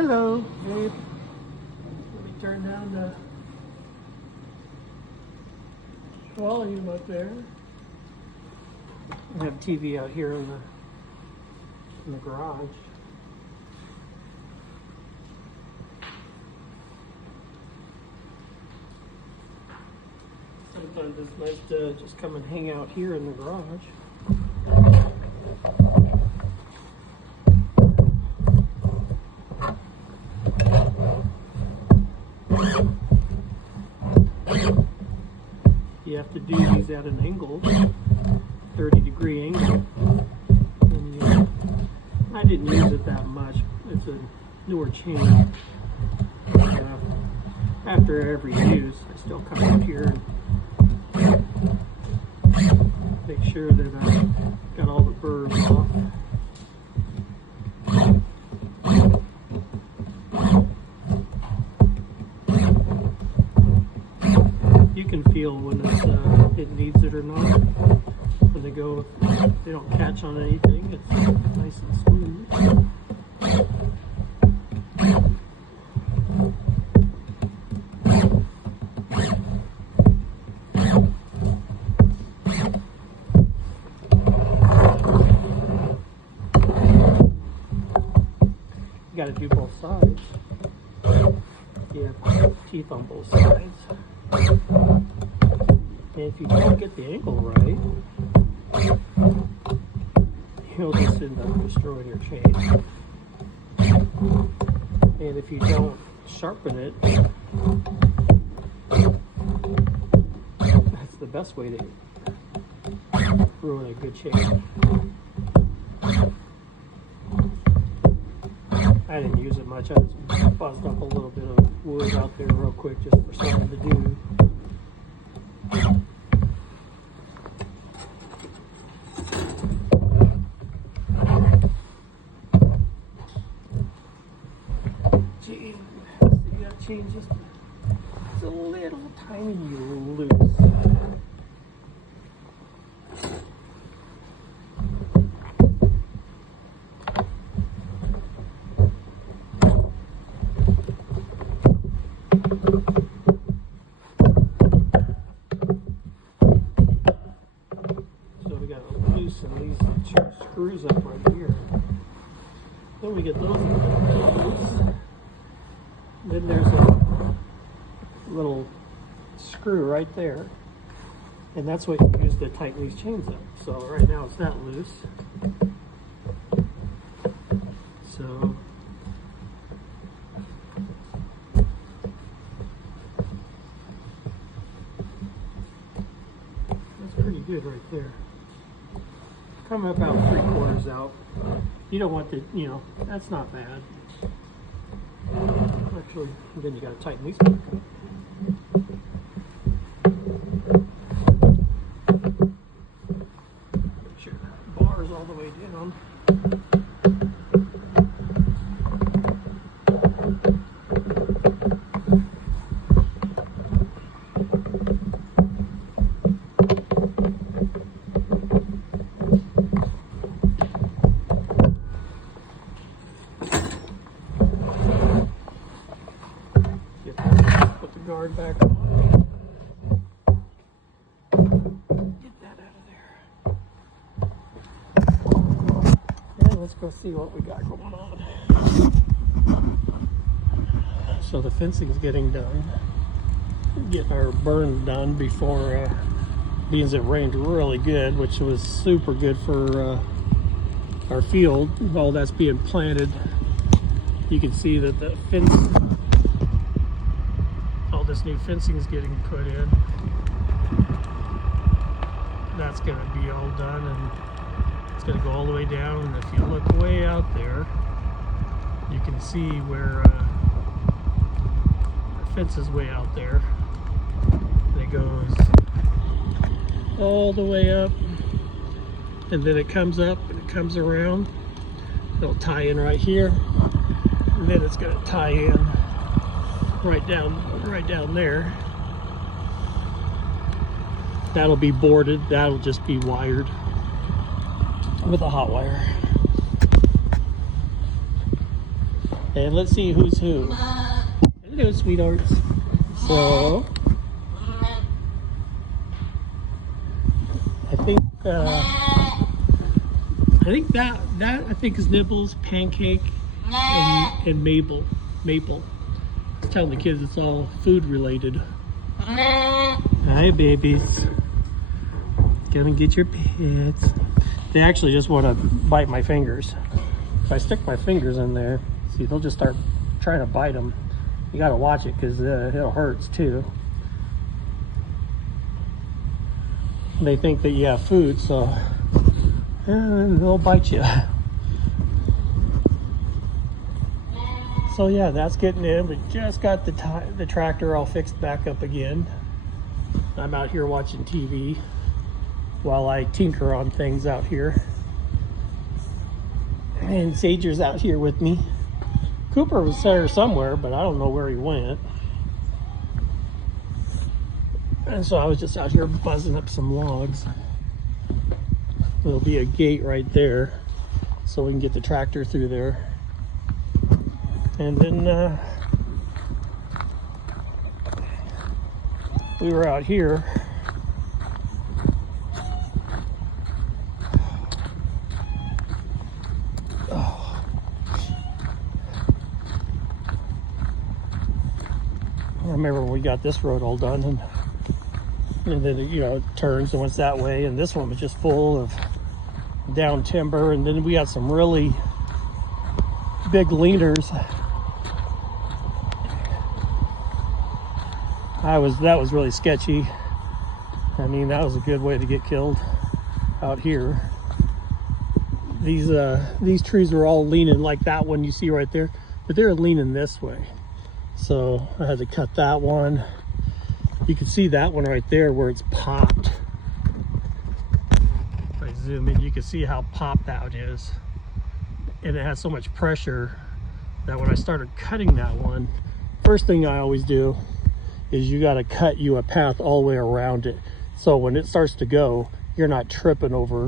Hello, babe. Let me turn down the volume up there. I have TV out here in the garage. Sometimes it's nice to just come and hang out here in the garage. You have to do these at an angle, 30-degree angle. And, I didn't use it that much. It's a newer chain. After every use, I still come up here and make sure that I got all the burrs off. You can feel when it needs it or not. When they don't catch on anything, it's nice and smooth. You gotta do both sides. You have teeth on both sides. And if you don't get the angle right, you'll just end up destroying your chain. And if you don't sharpen it, that's the best way to ruin a good chain. I didn't use it much. I just buzzed up a little bit of wood out there real quick just for something to do. Gee, you gotta change just a little tiny loose. So we got to loosen these two screws up right here. Then we get those loose. Then there's a little screw right there, and that's what you use to tighten these chains up. So right now it's not loose. So that's pretty good right there. Coming about 3/4 out. You don't want to, that's not bad. Actually, then you got to tighten these back up. Make sure that bar is all the way down. Put the guard back on. Get that out of there. And let's go see what we got going on. So the fencing is getting done. Getting our burn done before, being it rained really good, which was super good for our field. All that's being planted. You can see that the fence, this new fencing is getting put in. That's going to be all done, and it's going to go all the way down. And if you look way out there, you can see where our fence is way out there. And it goes all the way up, and then it comes up and it comes around. It'll tie in right here, and then it's going to tie in right down there. That'll be boarded. That'll just be wired with a hot wire. And let's see who's who. Hello, sweethearts. So, I think that I think is Nibbles, Pancake, and Maple. I was telling the kids it's all food related. Hi, babies. Come and get your pets. They actually just want to bite my fingers. If I stick my fingers in there, see, they'll just start trying to bite them. You got to watch it because it hurts too. They think that you have food, so they'll bite you. So yeah, that's getting in. We just got the tractor all fixed back up again. I'm out here watching TV while I tinker on things out here. And Sager's out here with me. Cooper was there somewhere, but I don't know where he went. And so I was just out here buzzing up some logs. There'll be a gate right there so we can get the tractor through there. And then we were out here. I remember when we got this road all done, and then it turns and went that way, and this one was just full of down timber, and then we had some really big leaners. That was really sketchy. I mean, that was a good way to get killed out here. These trees were all leaning like that one you see right there, but they're leaning this way. So I had to cut that one. You can see that one right there where it's popped. If I zoom in, you can see how popped that is. And it has so much pressure that when I started cutting that one, first thing I always do is you got to cut you a path all the way around it. So when it starts to go, you're not tripping over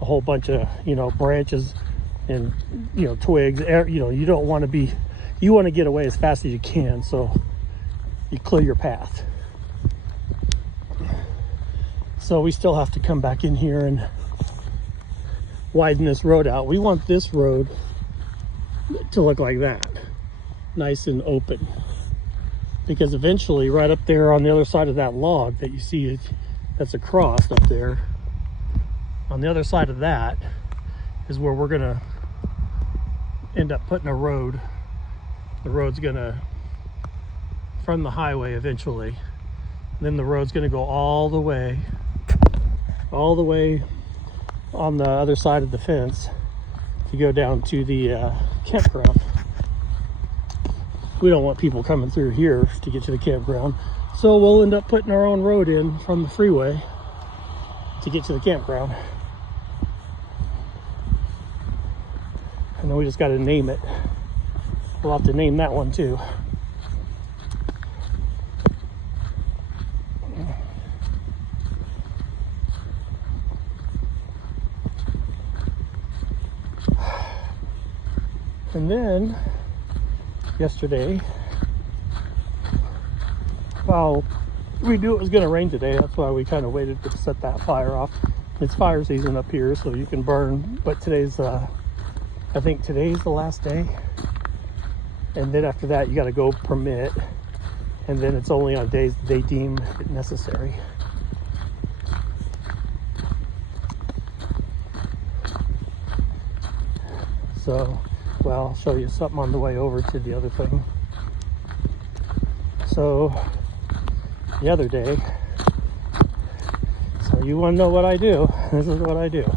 a whole bunch of, branches and, twigs. You don't want to be, you want to get away as fast as you can. So you clear your path. So we still have to come back in here and widen this road out. We want this road to look like that, nice and open. Because eventually, right up there on the other side of that log that you see, that's across up there, on the other side of that is where we're gonna end up putting a road. The road's gonna, from the highway eventually, and then the road's gonna go all the way on the other side of the fence to go down to the campground. We don't want people coming through here to get to the campground, so we'll end up putting our own road in from the freeway to get to the campground. And then we just got to name it. We'll have to name that one too. And then yesterday, well, we knew it was going to rain today. That's why we kind of waited to set that fire off. It's fire season up here, so you can burn. But today's, I think today's the last day. And then after that, you got to go permit. And then it's only on days they deem it necessary. So, well, I'll show you something on the way over to the other thing. So, the other day, so you want to know what I do? This is what I do.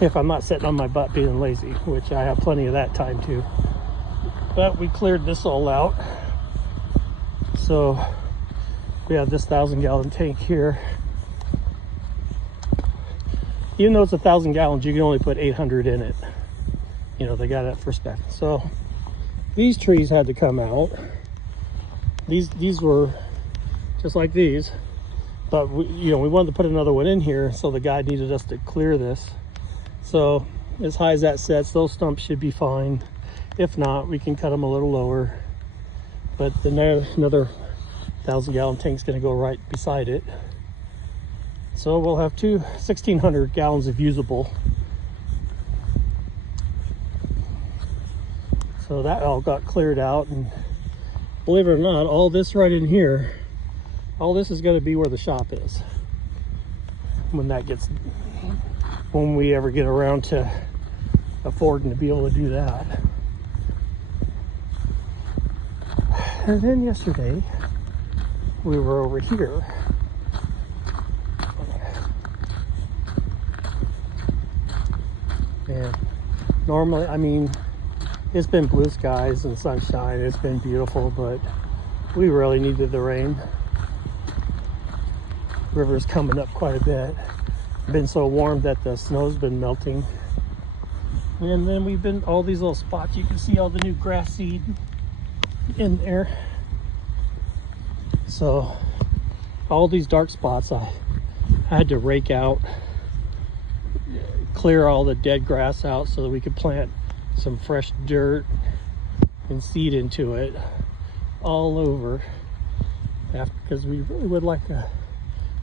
If I'm not sitting on my butt being lazy, which I have plenty of that time too. But we cleared this all out. So, we have this 1,000-gallon tank here. Even though it's 1,000 gallons, you can only put 800 in it. They got that for spec. So these trees had to come out. These were just like these, but we wanted to put another one in here, so the guy needed us to clear this. So as high as that sets, those stumps should be fine. If not, we can cut them a little lower. But then another 1,000-gallon tank's going to go right beside it. So we'll have 1,600 gallons of usable. So that all got cleared out, and believe it or not, all this right in here, all this is going to be where the shop is when we ever get around to affording to be able to do that. And then yesterday we were over here. And normally, I mean, it's been blue skies and sunshine, it's been beautiful, but we really needed the rain. River's coming up quite a bit. Been so warm that the snow's been melting. And then we've been, all these little spots, you can see all the new grass seed in there. So all these dark spots I had to rake out, clear all the dead grass out so that we could plant some fresh dirt and seed into it all over, because we really would like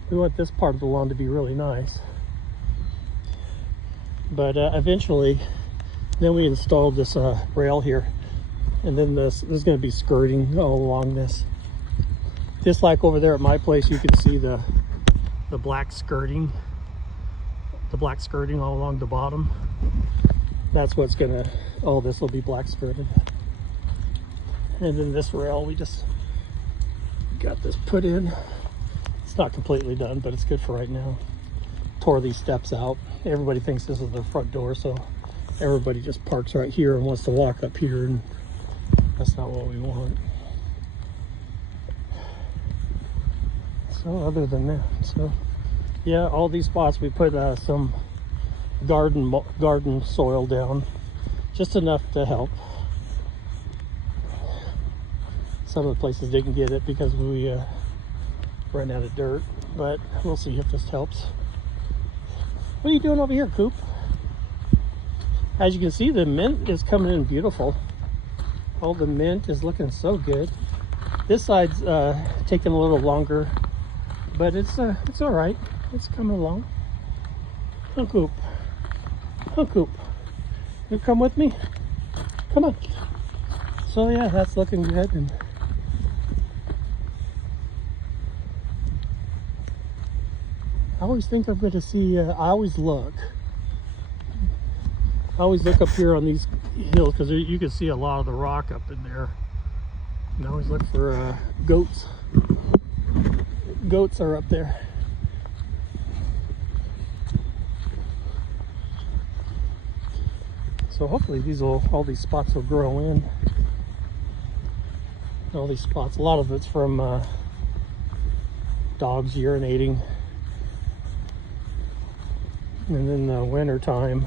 we want this part of the lawn to be really nice. But eventually, then we installed this rail here, and then this is going to be skirting all along this. Just like over there at my place, you can see the black skirting, all along the bottom. That's what's gonna, all this will be black skirted. And then this rail, we just got this put in. It's not completely done, but it's good for right now. Tore these steps out. Everybody thinks this is their front door, so everybody just parks right here and wants to walk up here, and that's not what we want. So other than that, so yeah, all these spots we put some garden soil down, just enough to help. Some of the places didn't get it because we ran out of dirt, but we'll see if this helps. What are you doing over here, Coop? As you can see, the mint is coming in beautiful. All the mint is looking so good. This side's taking a little longer, but it's all right. It's coming along. Oh, Coop. Oh, Coop. You come with me? Come on. So yeah, that's looking good. And I always think I'm going to see, I always look up here on these hills, because you can see a lot of the rock up in there. And I always look for goats. Goats are up there. So hopefully all these spots will grow in. All these spots, a lot of it's from dogs urinating. And in the winter time,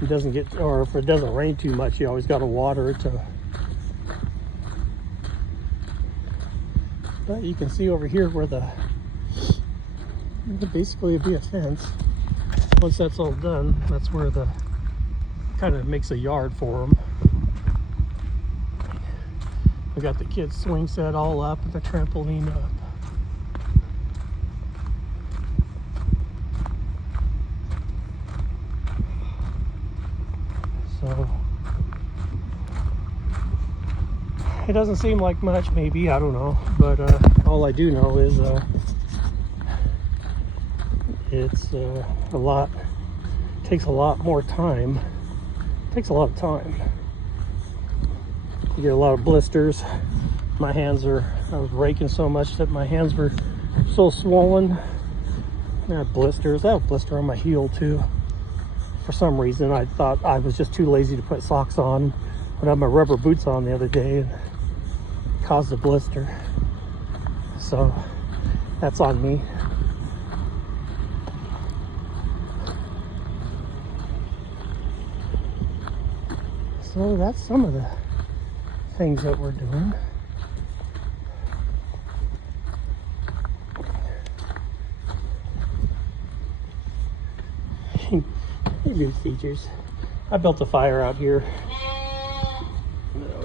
it doesn't get, or if it doesn't rain too much, you always got to water it to. But you can see over here where basically it'd be a fence. Once that's all done, that's where the kind of makes a yard for them. We got the kids' swing set all up and the trampoline up. So it doesn't seem like much, maybe, I don't know, but all I do know is it's a lot, takes a lot more time, takes a lot of time. You get a lot of blisters. My hands I was raking so much that my hands were so swollen. I had blisters. I have a blister on my heel too. For some reason, I thought I was just too lazy to put socks on. But I had my rubber boots on the other day and caused a blister. So that's on me. So that's some of the things that we're doing. Good features. I built a fire out here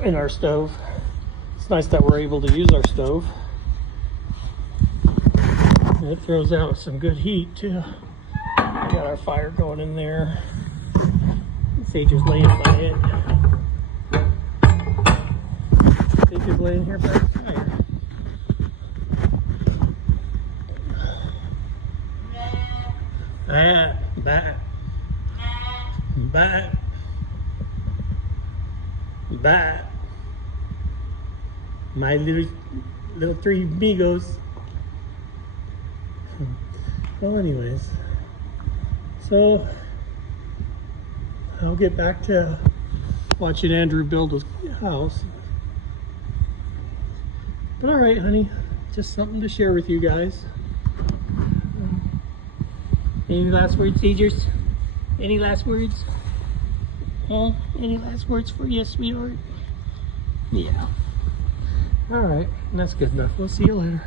in our stove. It's nice that we're able to use our stove. And it throws out some good heat too. We got our fire going in there. Sage is laying by it. Sage is laying here by the fire. Bat. My little three amigos. Well, anyways, so I'll get back to watching Andrew build his house. But all right, honey, just something to share with you guys. Any last words, Sagers? Any last words? Huh? Any last words for you, sweetheart? Yeah. All right, that's good enough. We'll see you later.